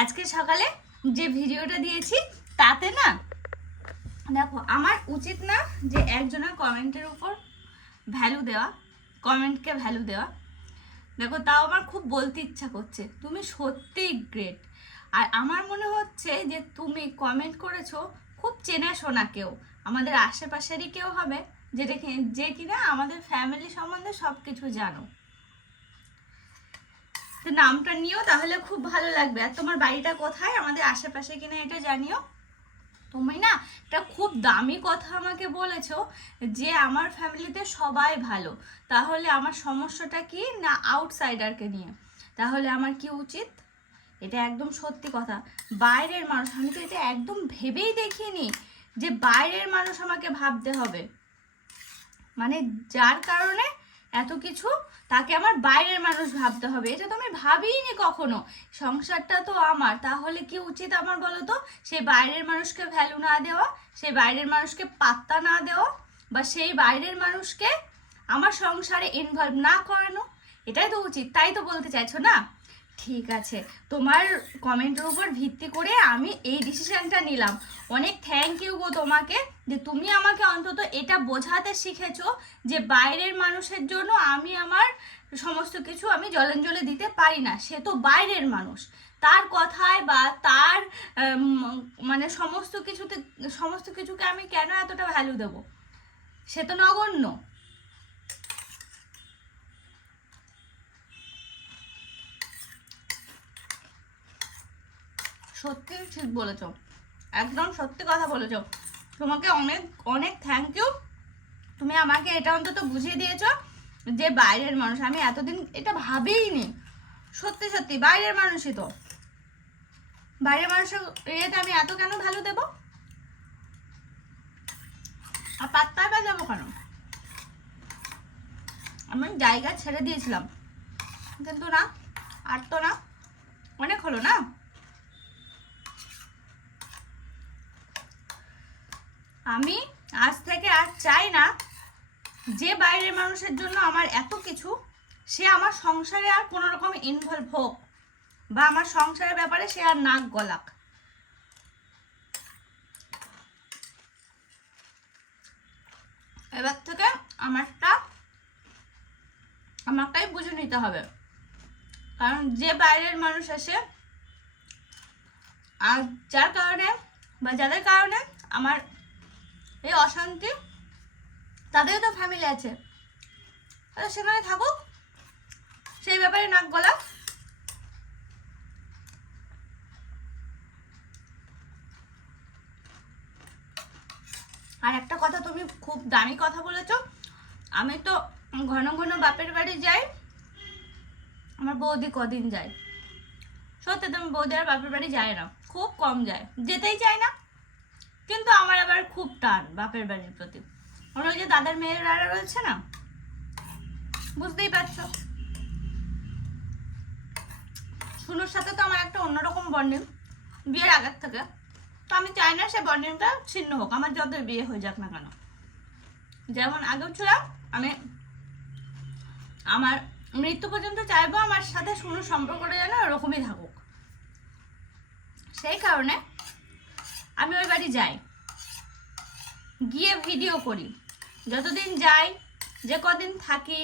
আজকে সকালে যে ভিডিওটা দিয়েছি, তাতে না, দেখো, আমার উচিত না যে একজনের কমেন্টের উপর ভ্যালু দেওয়া, কমেন্টকে ভ্যালু দেওয়া। দেখো, তাও আমার খুব বলতে ইচ্ছা করছে। তুমি সত্যিই গ্রেট আর আমার মনে হচ্ছে যে তুমি কমেন্ট করেছ, খুব চেনা শোনা কেউ। আমাদের আশেপাশেরই কেউ হবে, যেটা যে কিনা আমাদের ফ্যামিলি সম্বন্ধে সব কিছু জানো। তো নামটা নিও, তাহলে খুব ভালো লাগবে। আর তোমার বাড়িটা কোথায়? আমাদের আশেপাশে কিনা এটা জানিও। তুমি না একটা খুব দামি কথা আমাকে বলেছ যে আমার ফ্যামিলিতে সবাই ভালো। তাহলে আমার সমস্যাটা কি? না আউটসাইডারকে নিয়ে। তাহলে আমার কি উচিত? এটা একদম সত্যি কথা। বাইরের মানুষ, আমি তো এটা একদম ভেবেই দেখিনি যে বাইরের মানুষ আমাকে ভাবতে হবে। মানে যার কারণে এত কিছু তাকে আমার বাইরের মানুষ ভাবতে হবে। এটা তো আমি ভাবিনি কখনো। সংসারটা তো আমার। তাহলে কি উচিত আমার বলো তো? সেই বাইরের মানুষকে ভ্যালু না দেওয়া সেই বাইরের মানুষকে পাত্তা না দেওয়া, বা সেই বাইরের মানুষকে আমার সংসারে ইনভলভ না করানো, এটাই তো উচিত। তাই তো বলতে চাইছো না? ঠিক আছে। তোমার কমেন্টের উপর ভিত্তি করে আমি এই ডিসিশনটা নিলাম। অনেক থ্যাংক ইউ গো তোমাকে যে তুমি আমাকে অন্তত এটা বোঝাতে শিখেছো যে বাইরের মানুষের জন্য আমি আমার সমস্ত কিছু আমি জলাঞ্জলি দিতে পারি না। সে তো বাইরের মানুষ। তার কথায় বা তার মানে সমস্ত কিছুতে, সমস্ত কিছুকে আমি কেন এতটা ভ্যালু দেব? সে তো নগণ্য। সত্যি ঠিক বলেছ। একদম সত্যি কথা বলেছ। তোমাকে অনেক অনেক থ্যাংক ইউ তুমি আমাকে এটা অন্তত বুঝিয়ে দিয়েছ যে বাইরের মানুষ, আমি এতদিন এটা ভাবিইনি। সত্যি সত্যি, বাইরের মানুষই তো। বাইরের মানুষের ইয়েতে আমি এত কেন ভ্যালু দেব? আর পাত্তায় বা যাব কেন? আমি জায়গা ছেড়ে দিয়েছিলাম। কিন্তু না, আর তো না। অনেক হলো না? আমি আজ থেকে আর চাই না যে বাইরের মানুষের জন্য আমার এত কিছু, সে আমার সংসারে আর কোনো রকম ইনভলভ হোক বা আমার সংসারের ব্যাপারে সে আর নাক গলাক। এবার থেকে আমারটা, আমারটাই বুঝে নিতে হবে। কারণ যে বাইরের মানুষ আসে, আর যার কারণে বা যাদের কারণে আমার এই অশান্তি। তাদেরও তো ফ্যামিলি আছে। তাহলে সেখানে থাকুক সেই ব্যাপারে নাক গলা আর একটা কথা তুমি খুব দামি কথা বলেছ। আমি তো ঘন ঘন বাপের বাড়ি যাই। আমার বৌদি কদিন যায়। সত্যি তুমি বৌদি আর বাপের বাড়ি যায় না। খুব কম যায়। যেতেই চায় না। কিন্তু খুব টান বাপের বাড়ির প্রতি। ওর ওই যে দাদার মেয়ের মেয়েরা রয়েছে না? বুঝতেই পারছ? শুনুর সাথে তো আমার একটা অন্যরকম বন্ডিং বিয়ের আগের থেকে। তো আমি চাই না সে বন্ডিংটা ছিন্ন হোক, আমার যত বিয়ে হয়ে যাক না কেন। যেমন আগেও ছিলাম, আমি আমার মৃত্যু পর্যন্ত চাইব আমার সাথে শুনুর সম্পর্কটা যেন ওরকমই থাকুক। সেই কারণে আমি ওই বাড়ি যাই। গিয়ে ভিডিও করি। যতদিন যাই, যে কদিন থাকি,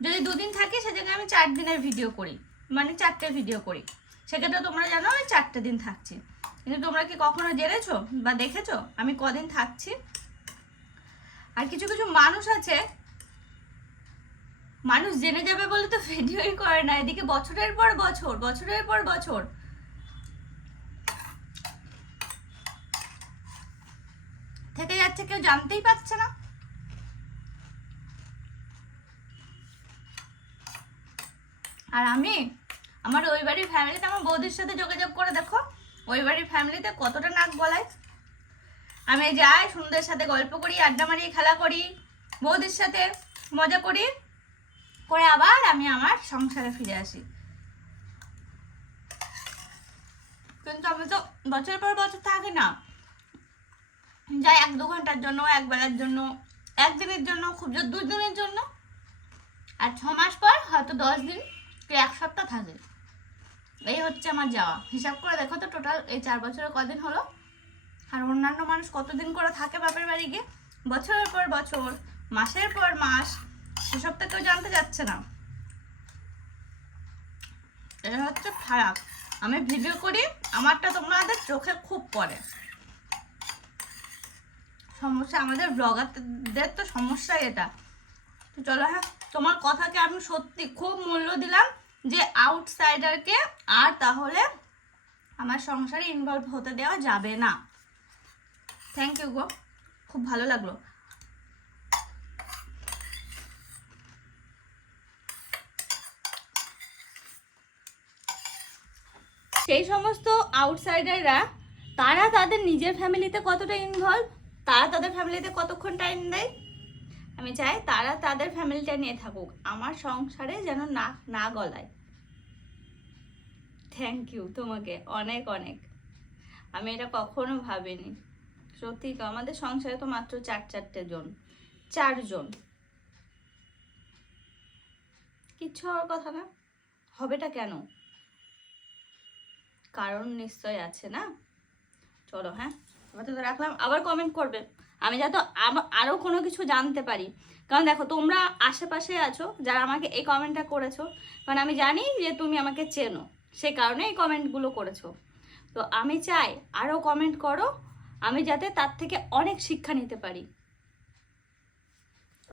যদি দুদিন থাকি সে জায়গায় আমি চার দিনের ভিডিও করি মানে চারটে ভিডিও করি। সেক্ষেত্রে তোমরা জানো, আমি চারটে দিন থাকছি। কিন্তু তোমরা কি কখনো জেনেছো বা দেখেছ? আমি কদিন থাকছি? আর কিছু কিছু মানুষ আছে, মানুষ জেনে যাবে বলে তো ভিডিওই করে না। এদিকে বছরের পর বছর, বছরের পর বছর। থেকে যাচ্ছে, কেউ জানতেই পারছে না। আর আমি, আমার ওই বাড়ির ফ্যামিলিতে আমার বৌদির সাথে যোগাযোগ করে দেখো, ওই বাড়ির ফ্যামিলিতে কতটা নাক বলায় আমি যাই, সুন্দরের সাথে গল্প করি, আড্ডা মারি, খেলা করি, বৌদির সাথে মজা করি, করে আবার আমি আমার সংসারে ফিরে আসি। কিন্তু আমি তো বছর পর বছর থাকি না। যাই এক দু ঘণ্টার জন্য, এক বেলার জন্য একদিনের জন্য, খুব জোর দুদিনের জন্য। আর ছ মাস পর হয়তো দশ দিন কি এক সপ্তাহ থাকে। এই হচ্ছে আমার যাওয়া। হিসাব করে দেখো তো টোটাল এই চার বছরে কদিন হলো? আর অন্যান্য মানুষ কতদিন করে থাকে বাপের বাড়ি গিয়ে? বছরের পর বছর, মাসের পর মাস, সেসব তো কেউ জানতে যাচ্ছে না। এটা হচ্ছে খারাপ আমি ভিডিও করি, আমারটা তোমাদের চোখে খুব পড়ে। সমস্যা, আমাদের ব্লগারদের তো সমস্যা এটা। তো চলো হ্যাঁ তোমার কথাকে আমি সত্যি খুব মূল্য দিলাম যে আউটসাইডারকে আর তাহলে আমার সংসারে ইনভলভ হতে দেওয়া যাবে না। থ্যাংক ইউ গো, খুব ভালো লাগল। সেই সমস্ত আউটসাইডাররা তারা তাদের নিজের ফ্যামিলিতে কতটা ইনভলভ তারা তাদের ফ্যামিলিতে কতক্ষণ টাইম দেয়? আমি চাই তারা তাদের ফ্যামিলিটা নিয়ে থাকুক। আমার সংসারে যেন না না গলায়। থ্যাংক ইউ তোমাকে অনেক অনেক। আমি এটা কখনো ভাবিনি। সত্যি আমাদের সংসারে তো মাত্র চার, চারটে জন। চারজন কিচ্ছু হওয়ার কথা না। হবেটা কেন? কারণ নিশ্চয় আছে না? চলো হ্যাঁ? আপাতত রাখলাম, আবার কমেন্ট করবে। আমি যাতে আরও কোনো কিছু জানতে পারি। কারণ দেখো, তোমরা আশেপাশে আছো, যারা আমাকে এই কমেন্টটা করেছ, কারণ আমি জানি যে তুমি আমাকে চেনো, সে কারণে এই কমেন্টগুলো করেছ। তো আমি চাই আরও কমেন্ট করো, আমি যাতে তার থেকে অনেক শিক্ষা নিতে পারি।